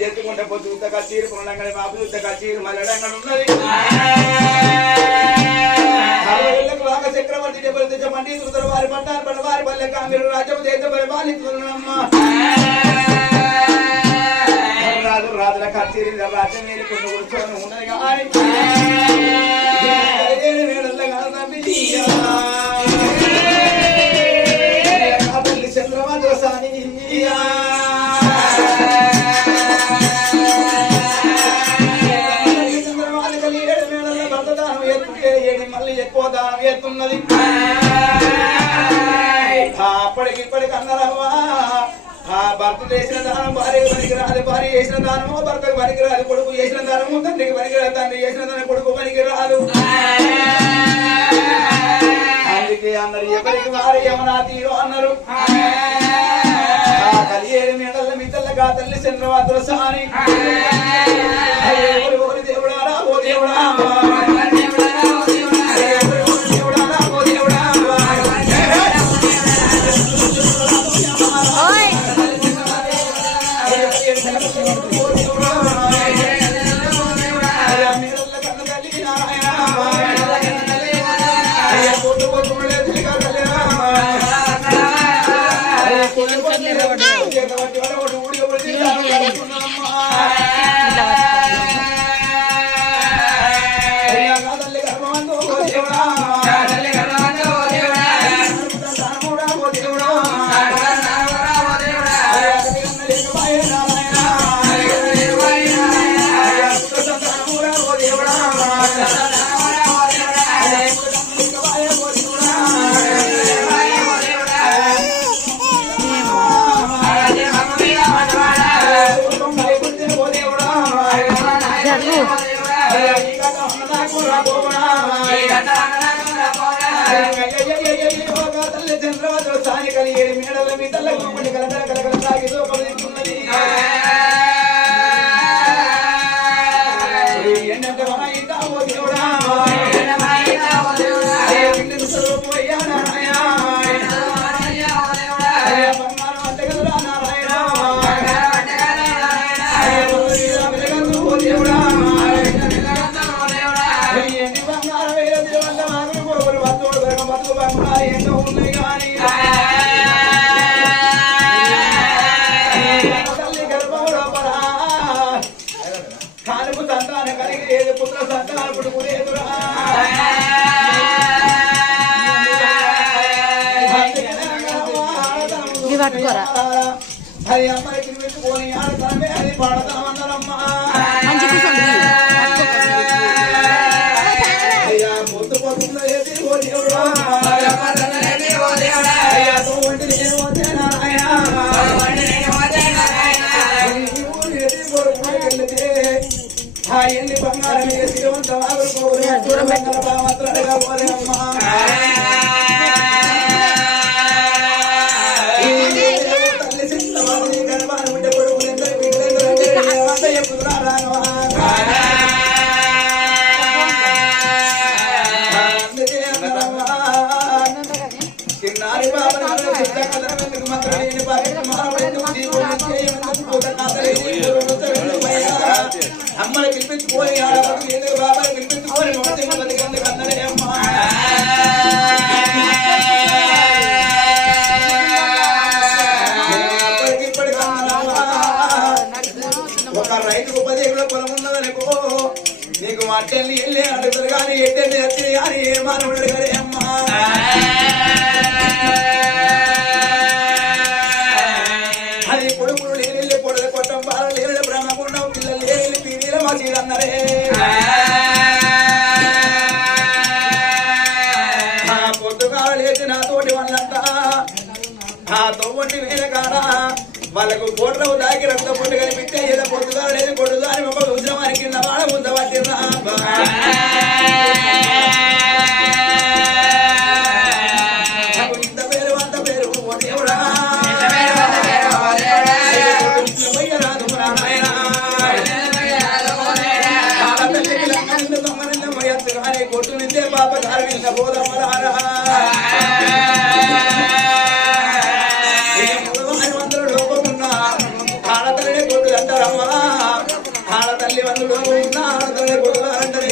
చేసుకుంటే పొద్దు కచ్చీరు పునరంగడి మాపు చూస్తే కచ్చీరు మల్లడంగడు ఉన్నది బాగా చక్రవర్తి మండి తుతరు వారి పట్టారు పడ వారి పల్లె కాంగ్రెస్ రాజ్యం చేత పరిపాలిస్తున్నామ్మా రాజు రాజుల కచ్చీరి రాజ్యం మీద కొన్ని కూర్చొని ఉన్నది కానీ చంద్రమాధవ సాని మళ్ళీ ఎక్కువ దానం ఎత్తున్నది అప్పటికిప్పటికి అన్నారమ్మా ఆ భర్త చేసిన దానం భార్య పనికిరాదు భార్య చేసిన దానము భర్తకు పనికిరాదు కొడుకు చేసిన దానము తండ్రికి పనికిరాదు తండ్రి చేసిన దానం కొడుకు పనికిరాదు అందుకే అన్నారు ఎవరికి వారు ఏమన్నా తీరు అన్నారు కలియేడు మేడల మిద్దల్లగా తల్లి చంద్రవాదుల సాని దేవుడా ఓ దేవుడా అది అమ్మాయికి పెట్టుకొని ఆడతామే అది పాడతామన్నారమ్మా అయ్యా పొద్దు పొద్దులో ఏది ఓ దేవుడా అయ్యా తోటి నేను ఎన్ని బంగారం శ్రీమంత మాత్రగా పోలే అమ్మా అమ్మని పిలిపించుకోని బాబాని పిలిపించుకోని కన్నడే అమ్మా ఒక రైతుకు 10 ఎకరాల పొలం ఉన్నదనుకో నీకు అట్టెల్ని వెళ్ళి అడుగుతారు కానీ ఎట్టెల్ని వచ్చి కానీ ఏ మానవుడు కదే అమ్మా అది కొడుకులు లేని పొడల కొట్టం బాల లేని బ్రహ్మకుండం పిల్లలు లేని పీవీల మసీదన్నరే పొద్దుగా లేచి నాతోటి వాళ్ళంట ఆ తొవ్వంటి వేల కాడ వాళ్ళకు కోట్లవు దాకి రక్త పొట్టు కనిపిస్తే ఏదో పొద్దుగా లేదు కొడుగా అని ఒక ఉద్యమానికి కింద వాడ ముద్ద పట్టిరా ఇంత పేరు అంత పేరు దేవుడా కొట్టు నిందే పాప ధారణ బోధమ్మలారా లోపమున్నా ఆడతలనే కొట్టు అంటారమ్మా తల్లి వందుడు నా ఆడతల్లి కొడుకులారంటనే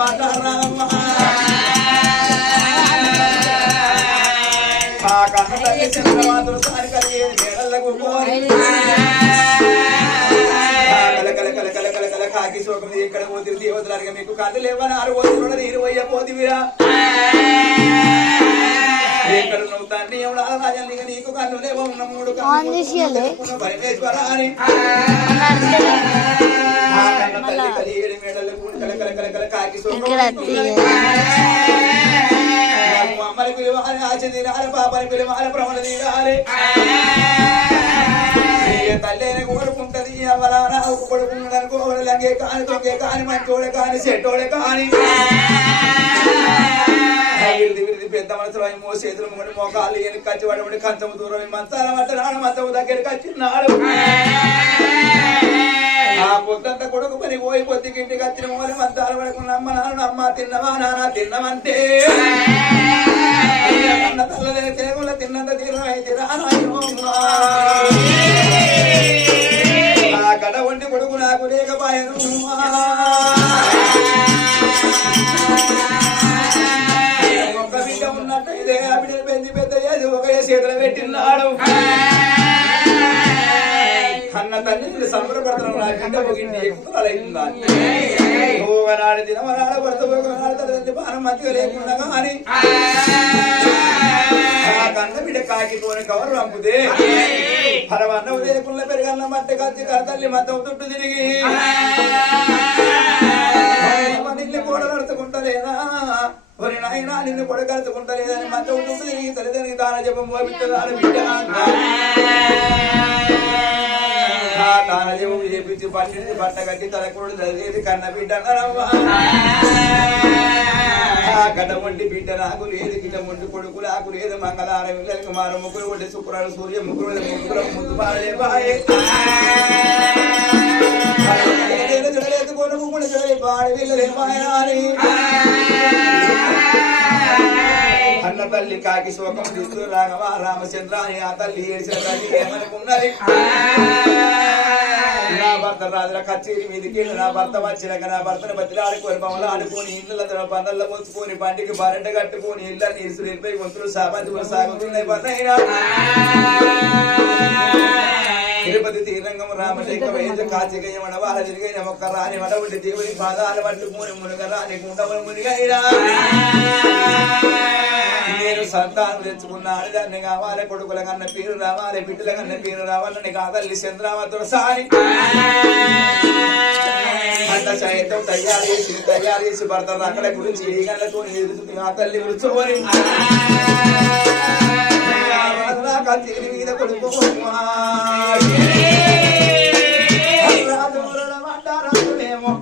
మాట్లాడరామ్మా కన్న తల్లి చంద్రమాతృ సారి కలిగే మేడలకు కల కాకి శోకం ఎక్కడ పోతే దేవతలాగా మీకు కళ్ళు లేవని 6 రోజులు నీరు పోయ్య పోతివిరా ఎక్కడ నువ్వు తండ్రి ఎవడు రాజా నీకు కళ్ళు లేవో ఉన్న 3 కళ్ళు పరమేశ్వర అని తల్లి కలిగేడు మేడలకు కల కాకి శోకం అమ్మని పిలువాలి ఆచ తినాలి పాపని పిలువాలి ప్రమణ తినాలి తల్లిని కోరుకుంటది అవలానా కొడుకున్నాను కోవడు లంగే కాని తొంగే కాని మంచోడే కాని చెట్టోడే కాని విరిది పెద్ద మనసులో మోసేతులు ముడి మోకాళ్ళు ఎన్ని కచ్చి పడబడి కంచము దూరం మంచాల పట్టనాడు మంచము దగ్గరికి వచ్చినాడు ఆ పొద్దంతా కొడుకు పని పోయి పొద్దుకి ఇంటికి వచ్చిన మోలి మంచాలు పడుకున్న అమ్మ నాన్న అమ్మ తిన్నవా నాన్న తిన్నమంటే అన్న తల్లలే తేగుల తిన్నంత తీరమైతే ఆ గడ వంటి కొడుకు నాకు లేకపోయాను ఒక్క బిడ్డ ఉన్నట్టు ఇదే ఆ బిడ్డను పెంచి పెద్ద చేసి ఒకే చేతులు పెట్టినాడు అన్న తల్లి సంబరపడుతున్నాం నా బిడ్డ ఒక ఇంటి ఎక్కువలైందా ఒకనాడు దినమనాడు భర్త ఒకనాడు తల్లి బాణం మంచిగా లేకుండా కానీ కన్న బిడ్డ కాకితోనే కవరు రంపుదే పరవన్న ఉదయకుల్లో పెరిగన్న మట్టి కచ్చి కడతల్లి మద్దం చుట్టూ తిరిగి నిన్ను కూడా నడుచుకుంటలేదా ఒరి నాయనా నిన్ను కూడా కలుచుకుంటలేదని మద్దం చుట్టూ తిరిగి తల్లిదండ్రికి దాన జపం మోపిస్తుందాని బిడ్డ దాన జపం చేపించి పట్టించి బట్ట కట్టి తలకూడదు చదివేది కన్న బిడ్డ గడ్డ వంటి బిడ్డ నాకు లేదు గిడ్డ ముందు కొడుకు నాకు లేదు మంగళారం ఇళ్ళకి మారు ముగ్గురు వంటి శుక్రాలు సూర్య ముగ్గురు ముగ్గురు ముందు బాలే బాయే కొనుకు బాడి వీళ్ళే బాయని అన్న తల్లి కాకి శోకం తీస్తూ రాఘవ రామచంద్ర అని ఆ తల్లి ఏడ్చిన తల్లి ఏమనుకున్నది నా భర్త రాజుల కచేరి మీదకి నా భర్త వచ్చినాక నా భర్తను బతిలో ఆడుకొని బొమ్మలు ఆడుకొని ఇళ్ళ పందల్లో పోసుకొని పంటికి బారెంట కట్టుకొని ఇళ్ళ నీరు నిలిపై గొంతులు సాబంతులు సాగుతున్నాయి పన్నైనా తిరుపతి తీరంగం రామశేఖ వైద్య కాచిగయ్యమన వాళ్ళ తిరిగైన ఒక్క రాని వడవుడి దేవుని పాదాలు పట్టుకుని మునుగ రాని గుండవులు మునిగైనా నేను సంతానం తెచ్చుకున్నాను దాన్ని కావాలి కొడుకుల కన్నా పేరు రావాలి బిడ్డల కన్నా పేరు రావాలని కాదల్లి చంద్రావతుడు సారి అంత సైతం తయారు చేసి భర్త అక్కడ గురించి ఏ గంటలతో ఆ తల్లి కూర్చోని కత్తి మీద కొడుకు రాజులేమో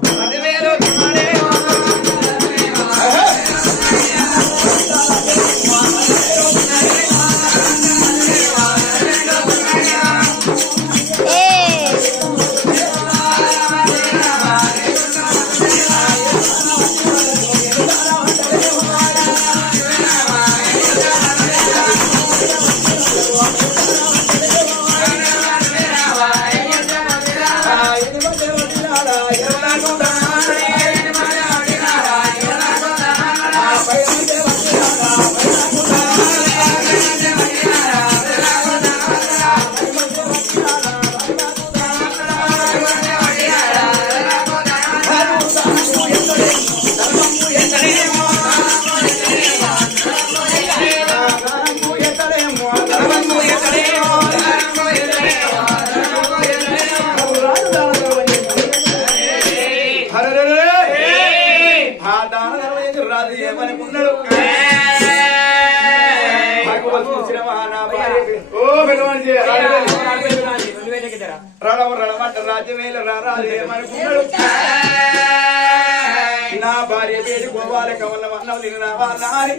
ఏమనుకున్నాడు ఓ రణం రణమంట రాజ్యమేల రారాదేమనుకున్నాడు నా భార్య పేరు గోవాల కవలం అన్నం తినవాలని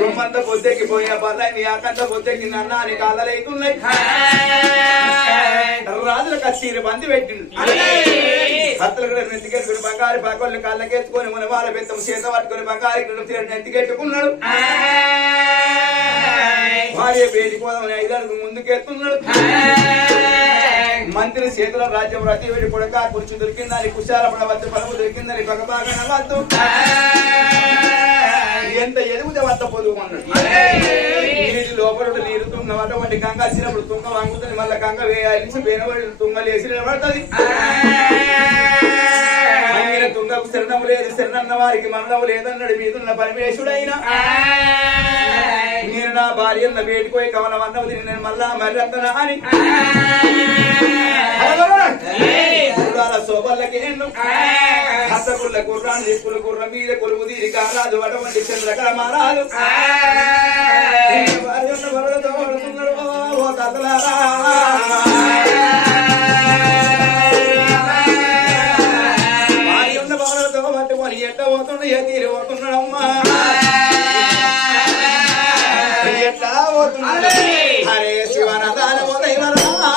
గుమ్మంత పొద్దెక్కి పోయిన పల్లెని ఆకంత పొద్దెక్కి నన్నాని కాదలైతున్నాయి రాజుల కచ్చీరు బంది పెట్టిండు భర్తలు కూడా నెత్తికెట్టుకుని బంగారు పక్కలు కళ్ళకెత్తుకొని మన వాళ్ళ పెద్దం చేత పట్టుకుని బంగారు నెత్తికెట్టుకున్నాడు భార్య పేరు కోదమని 5 అడుగులు ముందుకెత్తున్నాడు మంత్రి చేతుల రాజ్యం రతి వేడి కొడక కుర్చీ దొరికిందని కుశాల పడవద్దు పలుపు దొరికిందని పగబాగా నవ్వద్దు ఎంత ఎదుగుతే వద్ద పొదుగుమన్నాడు నీటి లోపల నీరు తుంగ అటువంటి గంగ వచ్చినప్పుడు తుంగ వంగుతుంది మళ్ళీ గంగ వేయాలి పేనబడి తుంగలు వేసి నిలబడుతుంది తుంగకు శరణము లేదు శరణన్న వారికి మరణము లేదన్నాడు మీదున్న పరమేశుడైనా నేను నా భార్య వేడిపోయి కవనం అన్నది నేను మళ్ళా మర్రత్తనా అని శోభల్లకేండు హస్తకుళ్ళ గుర్రాన్ని తీసుకున్న గుర్రం మీద కొలువు తీరి కారాదు అటువంటి చంద్రకళ మారాదు వరదతో పడుతున్నాడు ఓ తతలారా భార్య ఉన్న వరదతో పట్టుకొని ఎట్ట పోతుండ ఏ తీరు పోతున్నాడమ్మా ఎట్లా పోతున్నాడు హరే శివనదాన పోదైవరా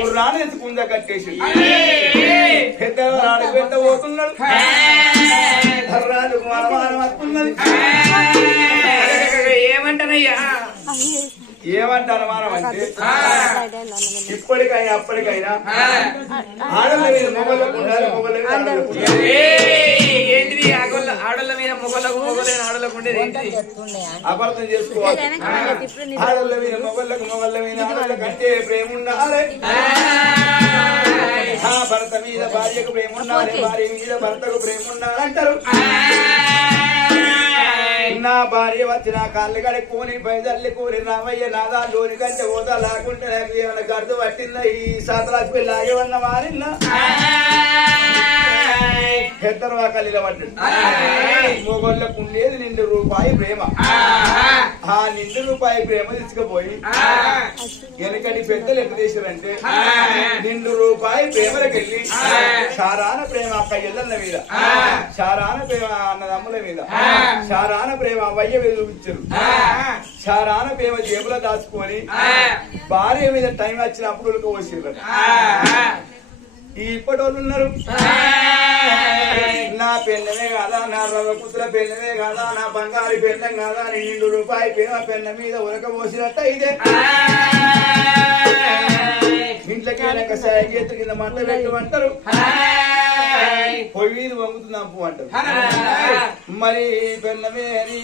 గుర్రాన్ని కట్టేసి పెద్దవాడు పెట్టబోతున్నాడు ఏమంటానయ్యా ఏమంటారు మానం అంటే ఇప్పటికైనా అప్పటికైనా ఆడళ్ళ మీద మొగలకు ఉండాలి ఏంటిది ఆడళ్ళ మీద మొగలకు మొగలైన ఆడలకు ఉండేది అపార్థం చేసుకోవాలి ఆడళ్ళ మీద మొగళ్ళకు మొగళ్ళ మీద ఆడళ్ళ కంటే ప్రేమ ఉండాలి భర్త మీద భార్యకు ప్రేమ ఉండాలి భార్య మీద భర్తకు ప్రేమ ఉండాలంటారు నా భార్య వచ్చిన కాళ్ళు కడుక్కొని పైదల్లి కూని రామయ్య నాదా లోని కంటే పోతా లేకుంటే నాకు ఏమైనా గర్దు పట్టిందా ఈ సాతరాజు లాగే ఉన్న వారిన పెద్దరు వాకలిలో పడ్డాడు మొగోళ్ళకు ఉండేది ₹1 ప్రేమ ఆ ₹1 ప్రేమ తీసుకుపోయి వెనకటి పెద్దలు ఎట్లా చేశారంటే ₹1 ప్రేమలకెళ్ళి శారాన ప్రేమ అక్క ఎల్లన్న మీద శారాన ప్రేమ అన్నదమ్ముల మీద శారాన ప్రేమ అవ్వయ్య మీద చూపించారు శారాన ప్రేమ జేబులో దాచుకొని భార్య మీద టైం వచ్చినప్పుడు పోసారు ఈ ఇప్పటి వాళ్ళు ఉన్నారు నా పెన్నమే కాదా నా రవకుతుల పెన్నమే కాదా నా బంగారు పెన్నం కాదా ₹1 ప్రేమ పెన్న మీద ఉరకపోసినట్ట ఇదే ఇంట్లోకి వెళ్ళాక సాయగేతుల కింద మంట పెట్టమంటారు పొయ్యి వంగుతుంది అంపు అంటారు మరి పెన్నమే అని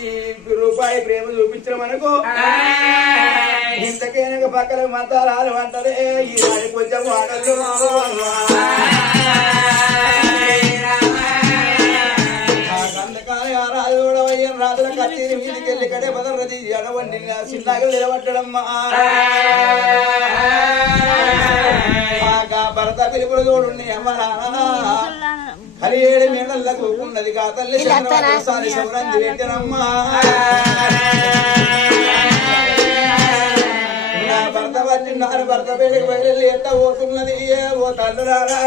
₹1 ప్రేమ చూపించడం అనుకో ఇంతకేనక పక్కన మతాలు అంటారే ఈ వాడి కొంచెం ఆటలు రాజుల కత్తిని మీదికెళ్ళి కడే బదర్రది ఎడవండి చిన్నగా నిలబట్టడమ్మా భరత పిలుపులు చూడండి అమ్మరా హరి 7 మేడలకు ఉన్నది కా తల్లి సౌరంది పెట్టనమ్మా భర్త పట్టినారు భర్త పెళ్లికి బయలు ఎంత పోతున్నది ఓ తల్లురారా